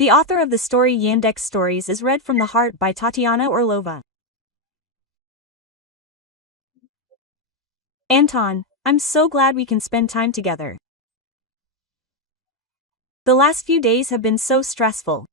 The author of the story Yandex Stories is read from the heart by Tatiana Orlova. Anton, I'm so glad we can spend time together. The last few days have been so stressful.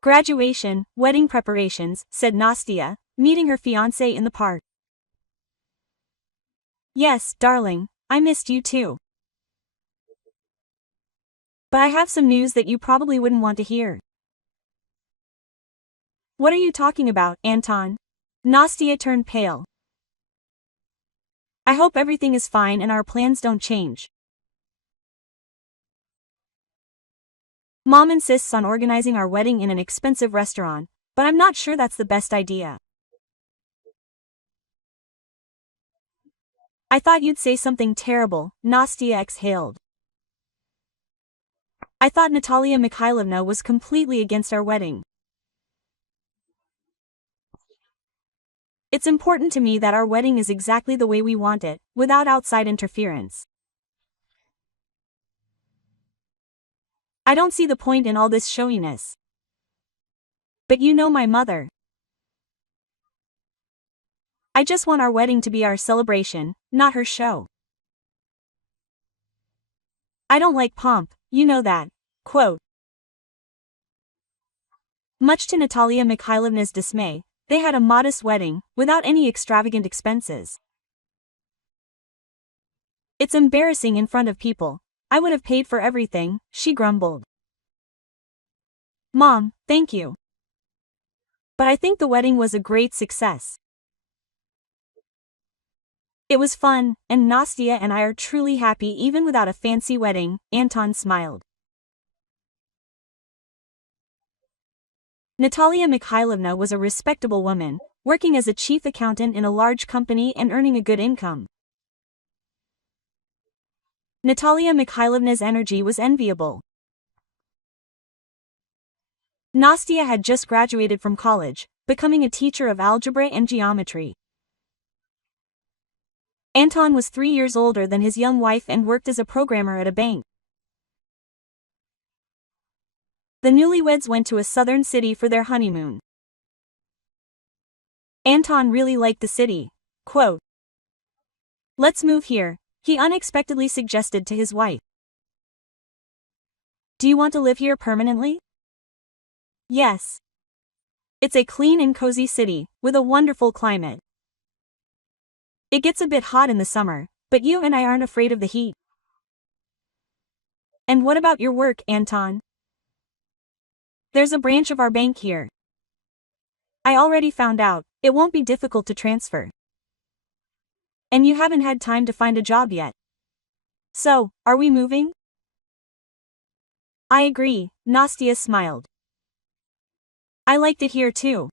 Graduation, wedding preparations, said Nastya, meeting her fiancé in the park. Yes, darling, I missed you too. But I have some news that you probably wouldn't want to hear. What are you talking about, Anton? Nastya turned pale. I hope everything is fine and our plans don't change. Mom insists on organizing our wedding in an expensive restaurant, but I'm not sure that's the best idea. I thought you'd say something terrible, Nastya exhaled. I thought Natalia Mikhailovna was completely against our wedding. It's important to me that our wedding is exactly the way we want it, without outside interference. I don't see the point in all this showiness. But you know my mother. I just want our wedding to be our celebration, not her show. I don't like pomp, you know that. Quote. Much to Natalia Mikhailovna's dismay, they had a modest wedding, without any extravagant expenses. It's embarrassing in front of people. I would have paid for everything, she grumbled. Mom, thank you. But I think the wedding was a great success. It was fun, and Nastya and I are truly happy even without a fancy wedding, Anton smiled. Natalia Mikhailovna was a respectable woman, working as a chief accountant in a large company and earning a good income. Natalia Mikhailovna's energy was enviable. Nastya had just graduated from college, becoming a teacher of algebra and geometry. Anton was 3 years older than his young wife and worked as a programmer at a bank. The newlyweds went to a southern city for their honeymoon. Anton really liked the city. Quote. Let's move here, he unexpectedly suggested to his wife. Do you want to live here permanently? Yes. It's a clean and cozy city, with a wonderful climate. It gets a bit hot in the summer, but you and I aren't afraid of the heat. And what about your work, Anton? There's a branch of our bank here. I already found out, it won't be difficult to transfer. And you haven't had time to find a job yet. So, are we moving? I agree, Nastya smiled. I liked it here too.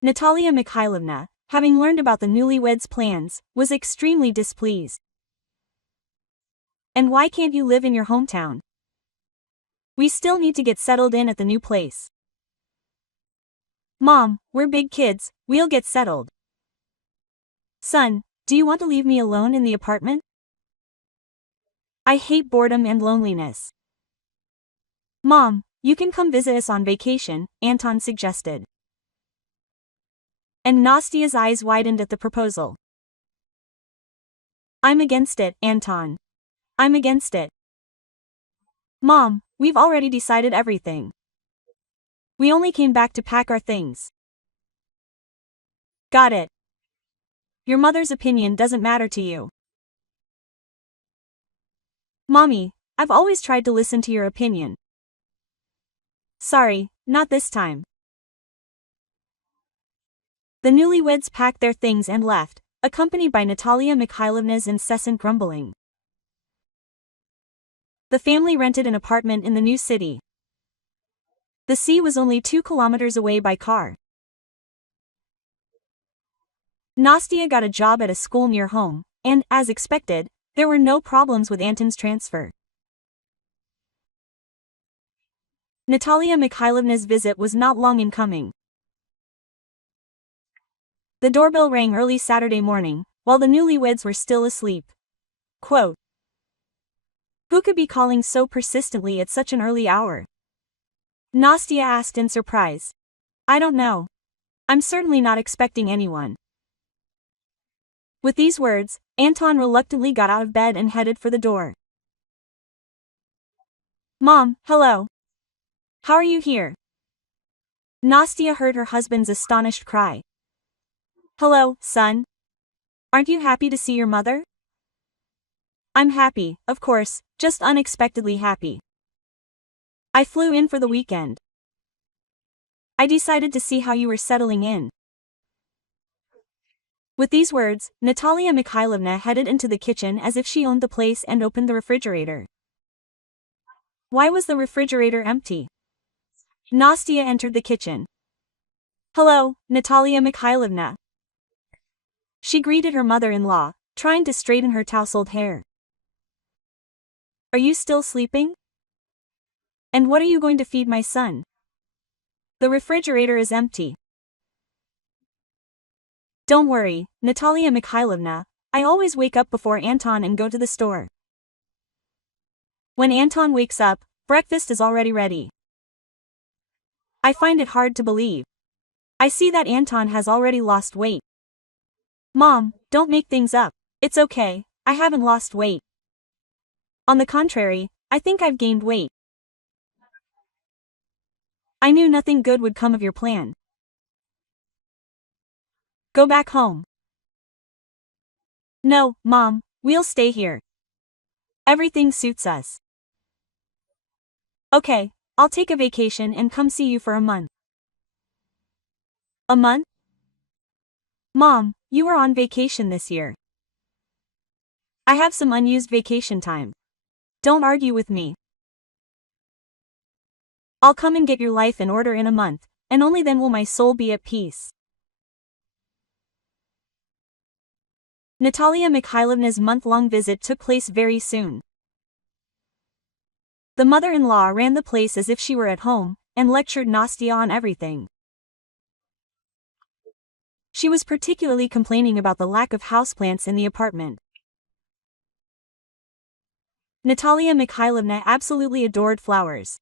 Natalia Mikhailovna, having learned about the newlyweds' plans, was extremely displeased. And why can't you live in your hometown? We still need to get settled in at the new place. Mom, we're big kids, we'll get settled. Son, do you want to leave me alone in the apartment? I hate boredom and loneliness. Mom, you can come visit us on vacation, Anton suggested. And Nastya's eyes widened at the proposal. I'm against it, Anton. I'm against it. Mom, we've already decided everything. We only came back to pack our things. Got it. Your mother's opinion doesn't matter to you. Mommy, I've always tried to listen to your opinion. Sorry, not this time. The newlyweds packed their things and left, accompanied by Natalia Mikhailovna's incessant grumbling. The family rented an apartment in the new city. The sea was only 2 kilometers away by car. Nastya got a job at a school near home, and, as expected, there were no problems with Anton's transfer. Natalia Mikhailovna's visit was not long in coming. The doorbell rang early Saturday morning, while the newlyweds were still asleep. Quote. Who could be calling so persistently at such an early hour? Nastya asked in surprise. I don't know. I'm certainly not expecting anyone. With these words, Anton reluctantly got out of bed and headed for the door. Mom, hello. How are you here? Nastya heard her husband's astonished cry. Hello, son. Aren't you happy to see your mother? I'm happy, of course, just unexpectedly happy. I flew in for the weekend. I decided to see how you were settling in. With these words, Natalia Mikhailovna headed into the kitchen as if she owned the place and opened the refrigerator. Why was the refrigerator empty? Nastya entered the kitchen. Hello, Natalia Mikhailovna. She greeted her mother-in-law, trying to straighten her tousled hair. Are you still sleeping? And what are you going to feed my son? The refrigerator is empty. Don't worry, Natalia Mikhailovna, I always wake up before Anton and go to the store. When Anton wakes up, breakfast is already ready. I find it hard to believe. I see that Anton has already lost weight. Mom, don't make things up. It's okay, I haven't lost weight. On the contrary, I think I've gained weight. I knew nothing good would come of your plan. Go back home. No, Mom, we'll stay here. Everything suits us. Okay, I'll take a vacation and come see you for a month. A month? Mom, you were on vacation this year. I have some unused vacation time. Don't argue with me. I'll come and get your life in order in a month, and only then will my soul be at peace. Natalia Mikhailovna's month-long visit took place very soon. The mother-in-law ran the place as if she were at home, and lectured Nastya on everything. She was particularly complaining about the lack of houseplants in the apartment. Natalia Mikhailovna absolutely adored flowers.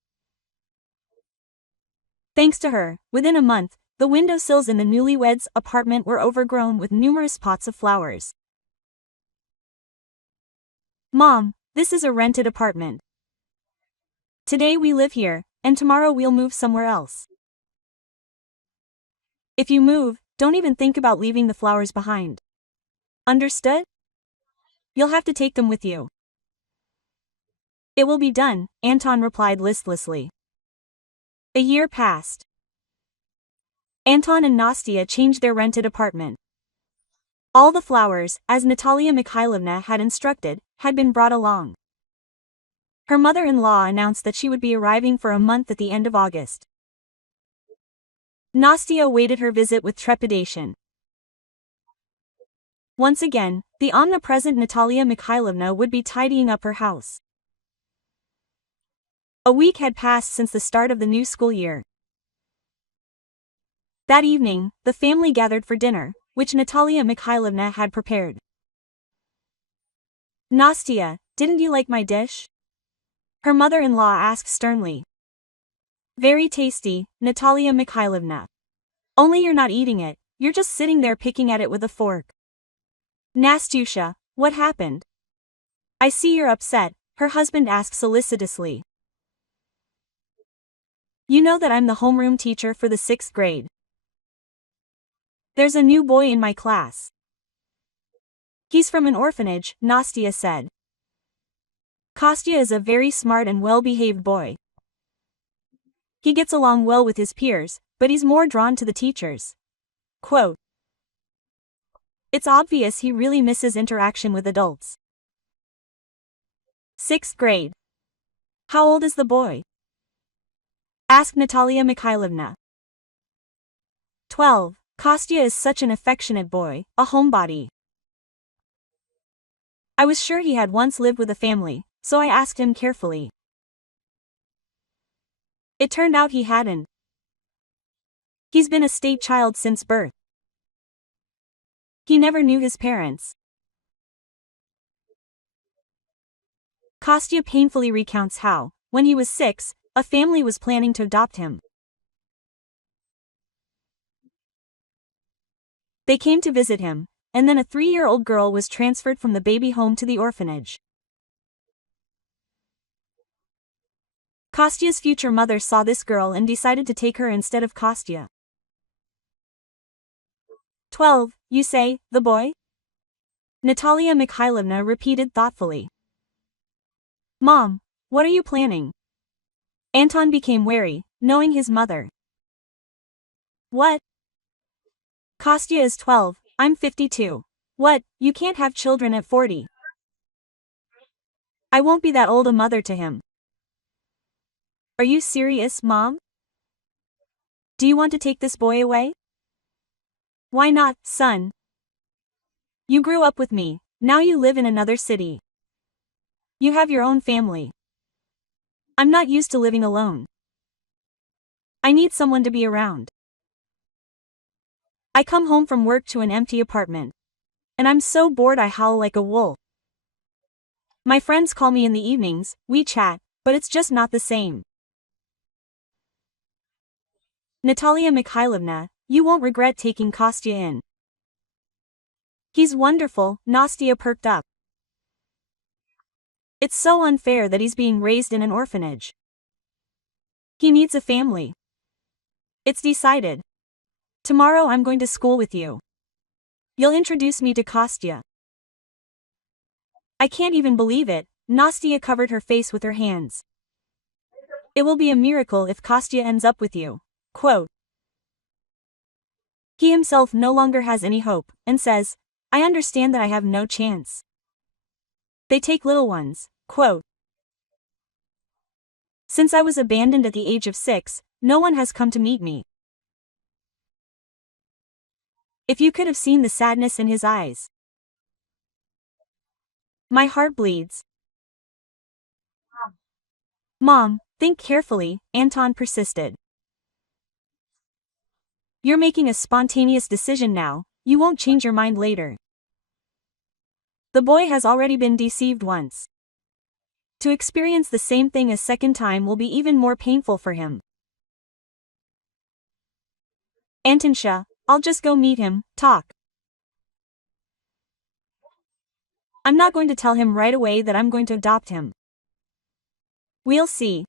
Thanks to her, within a month, the windowsills in the newlyweds' apartment were overgrown with numerous pots of flowers. Mom, this is a rented apartment. Today we live here, and tomorrow we'll move somewhere else. If you move, don't even think about leaving the flowers behind. Understood? You'll have to take them with you. It will be done, Anton replied listlessly. A year passed. Anton and Nastya changed their rented apartment. All the flowers, as Natalia Mikhailovna had instructed, had been brought along. Her mother-in-law announced that she would be arriving for a month at the end of August. Nastya awaited her visit with trepidation. Once again, the omnipresent Natalia Mikhailovna would be tidying up her house. A week had passed since the start of the new school year. That evening, the family gathered for dinner, which Natalia Mikhailovna had prepared. Nastya, didn't you like my dish? Her mother-in-law asked sternly. Very tasty, Natalia Mikhailovna. Only you're not eating it, you're just sitting there picking at it with a fork. Nastyusha, what happened? I see you're upset, her husband asked solicitously. You know that I'm the homeroom teacher for the 6th grade. There's a new boy in my class. He's from an orphanage, Nastya said. Kostya is a very smart and well-behaved boy. He gets along well with his peers, but he's more drawn to the teachers. Quote. It's obvious he really misses interaction with adults. 6th grade. How old is the boy? Asked Natalia Mikhailovna. 12. Kostya is such an affectionate boy, a homebody. I was sure he had once lived with a family, so I asked him carefully. It turned out he hadn't. He's been a state child since birth. He never knew his parents. Kostya painfully recounts how, when he was 6, a family was planning to adopt him. They came to visit him, and then a 3-year-old girl was transferred from the baby home to the orphanage. Kostya's future mother saw this girl and decided to take her instead of Kostya. 12, you say, the boy? Natalia Mikhailovna repeated thoughtfully. Mom, what are you planning? Anton became wary, knowing his mother. What? Kostya is 12, I'm 52. What, you can't have children at 40. I won't be that old a mother to him. Are you serious, Mom? Do you want to take this boy away? Why not, son? You grew up with me, now you live in another city. You have your own family. I'm not used to living alone. I need someone to be around. I come home from work to an empty apartment. And I'm so bored I howl like a wolf. My friends call me in the evenings, we chat, but it's just not the same. Natalia Mikhailovna, you won't regret taking Kostya in. He's wonderful, Nastya perked up. It's so unfair that he's being raised in an orphanage. He needs a family. It's decided. Tomorrow I'm going to school with you. You'll introduce me to Kostya. I can't even believe it, Nastya covered her face with her hands. It will be a miracle if Kostya ends up with you. Quote. He himself no longer has any hope, and says, I understand that I have no chance. They take little ones. Quote. Since I was abandoned at the age of 6, no one has come to meet me. If you could have seen the sadness in his eyes. My heart bleeds. Mom, think carefully, Anton persisted. You're making a spontaneous decision now, you won't change your mind later. The boy has already been deceived once. To experience the same thing a second time will be even more painful for him. Antonsha, I'll just go meet him, talk. I'm not going to tell him right away that I'm going to adopt him. We'll see.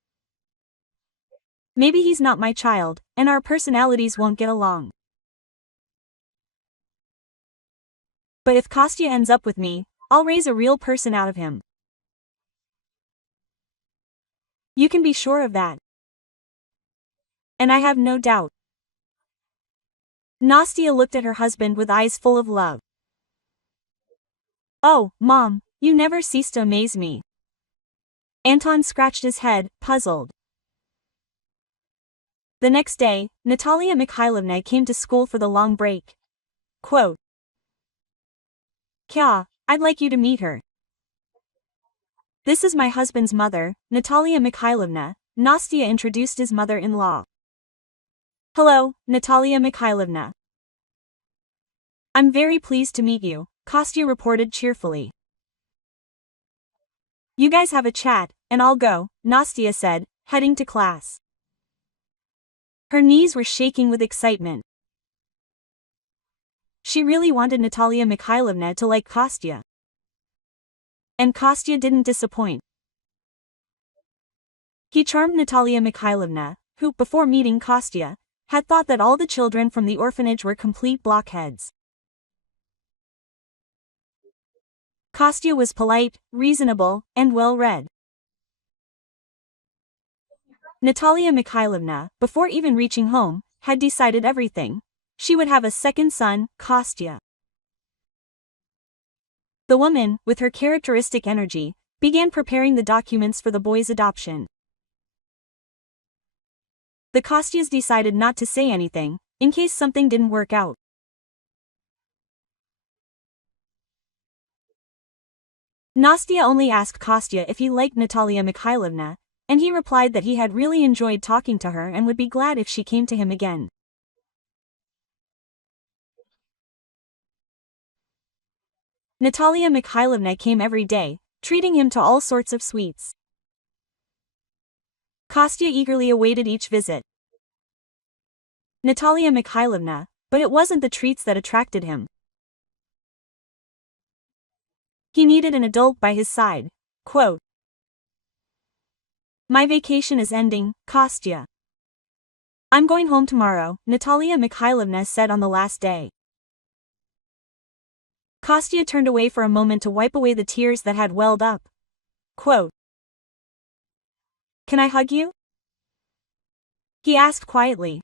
Maybe he's not my child, and our personalities won't get along. But if Kostya ends up with me, I'll raise a real person out of him. You can be sure of that. And I have no doubt. Nastya looked at her husband with eyes full of love. Oh, Mom, you never cease to amaze me. Anton scratched his head, puzzled. The next day, Natalia Mikhailovna came to school for the long break. Quote. Kya, I'd like you to meet her. This is my husband's mother, Natalia Mikhailovna, Nastya introduced his mother-in-law. Hello, Natalia Mikhailovna. I'm very pleased to meet you, Kostya reported cheerfully. You guys have a chat, and I'll go, Nastya said, heading to class. Her knees were shaking with excitement. She really wanted Natalia Mikhailovna to like Kostya. And Kostya didn't disappoint. He charmed Natalia Mikhailovna, who, before meeting Kostya, had thought that all the children from the orphanage were complete blockheads. Kostya was polite, reasonable, and well-read. Natalia Mikhailovna, before even reaching home, had decided everything. She would have a second son, Kostya. The woman, with her characteristic energy, began preparing the documents for the boy's adoption. The Kostyas decided not to say anything, in case something didn't work out. Nastya only asked Kostya if he liked Natalia Mikhailovna, and he replied that he had really enjoyed talking to her and would be glad if she came to him again. Natalia Mikhailovna came every day, treating him to all sorts of sweets. Kostya eagerly awaited each visit. Natalia Mikhailovna, but it wasn't the treats that attracted him. He needed an adult by his side. Quote, "My vacation is ending, Kostya. I'm going home tomorrow," Natalia Mikhailovna said on the last day. Kostya turned away for a moment to wipe away the tears that had welled up. Quote, "Can I hug you?" he asked quietly.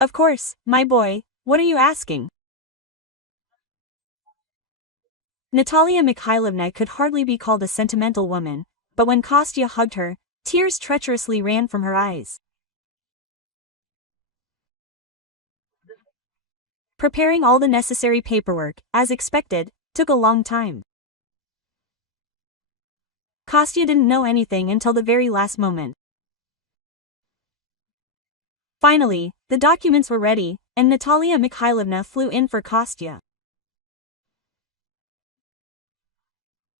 "Of course, my boy, what are you asking?" Natalia Mikhailovna could hardly be called a sentimental woman, but when Kostya hugged her, tears treacherously ran from her eyes. Preparing all the necessary paperwork, as expected, took a long time. Kostya didn't know anything until the very last moment. Finally, the documents were ready, and Natalia Mikhailovna flew in for Kostya.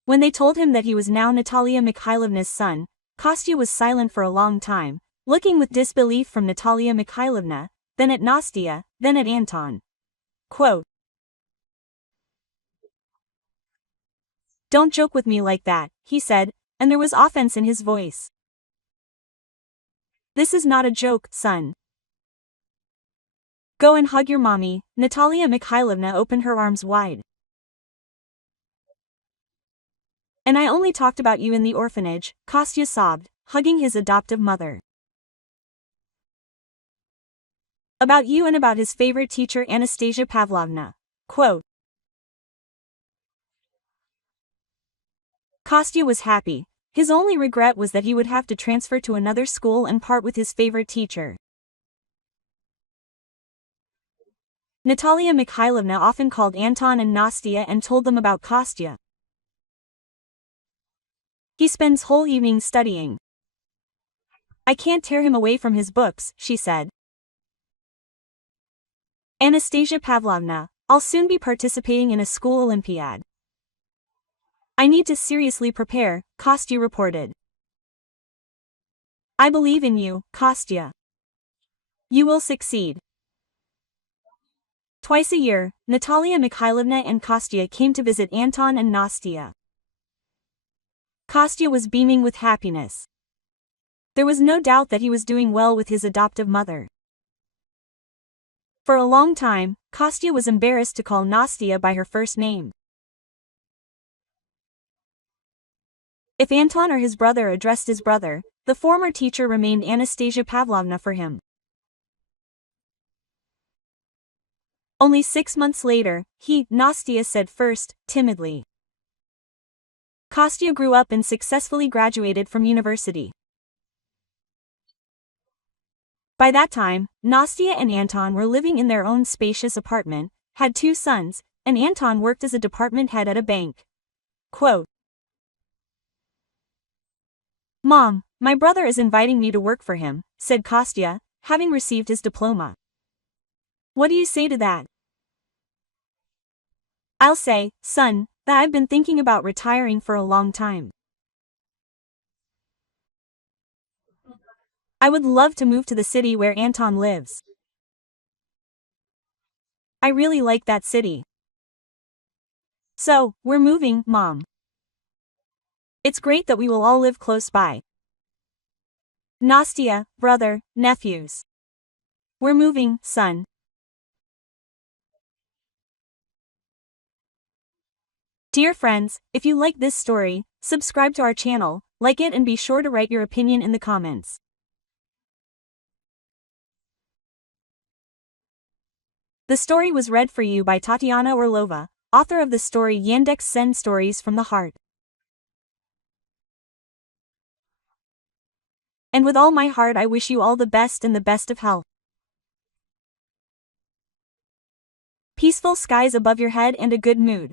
When they told him that he was now Natalia Mikhailovna's son, Kostya was silent for a long time, looking with disbelief from Natalia Mikhailovna, then at Nastya, then at Anton. Quote, "Don't joke with me like that," he said, and there was offense in his voice. "This is not a joke, son. Go and hug your mommy." Natalia Mikhailovna opened her arms wide. "And I only talked about you in the orphanage," Kostya sobbed, hugging his adoptive mother. "About you and about his favorite teacher Anastasia Pavlovna." Quote, Kostya was happy. His only regret was that he would have to transfer to another school and part with his favorite teacher. Natalia Mikhailovna often called Anton and Nastya and told them about Kostya. "He spends whole evenings studying. I can't tear him away from his books," she said. "Anastasia Pavlovna, I'll soon be participating in a school Olympiad. I need to seriously prepare," Kostya reported. "I believe in you, Kostya. You will succeed." Twice a year, Natalia Mikhailovna and Kostya came to visit Anton and Nastya. Kostya was beaming with happiness. There was no doubt that he was doing well with his adoptive mother. For a long time, Kostya was embarrassed to call Nastya by her first name. If Anton or his brother addressed his brother, the former teacher remained Anastasia Pavlovna for him. Only 6 months later, Nastya said first, timidly. Kostya grew up and successfully graduated from university. By that time, Nastya and Anton were living in their own spacious apartment, had 2 sons, and Anton worked as a department head at a bank. Quote, "Mom, my brother is inviting me to work for him," said Kostya, having received his diploma. "What do you say to that?" "I'll say, son, that I've been thinking about retiring for a long time. I would love to move to the city where Anton lives. I really like that city. So, we're moving, Mom. It's great that we will all live close by. Nastya, brother, nephews. We're moving, son." Dear friends, if you like this story, subscribe to our channel, like it and be sure to write your opinion in the comments. The story was read for you by Tatiana Orlova, author of the story Yandex Send Stories from the Heart. And with all my heart I wish you all the best and the best of health. Peaceful skies above your head and a good mood.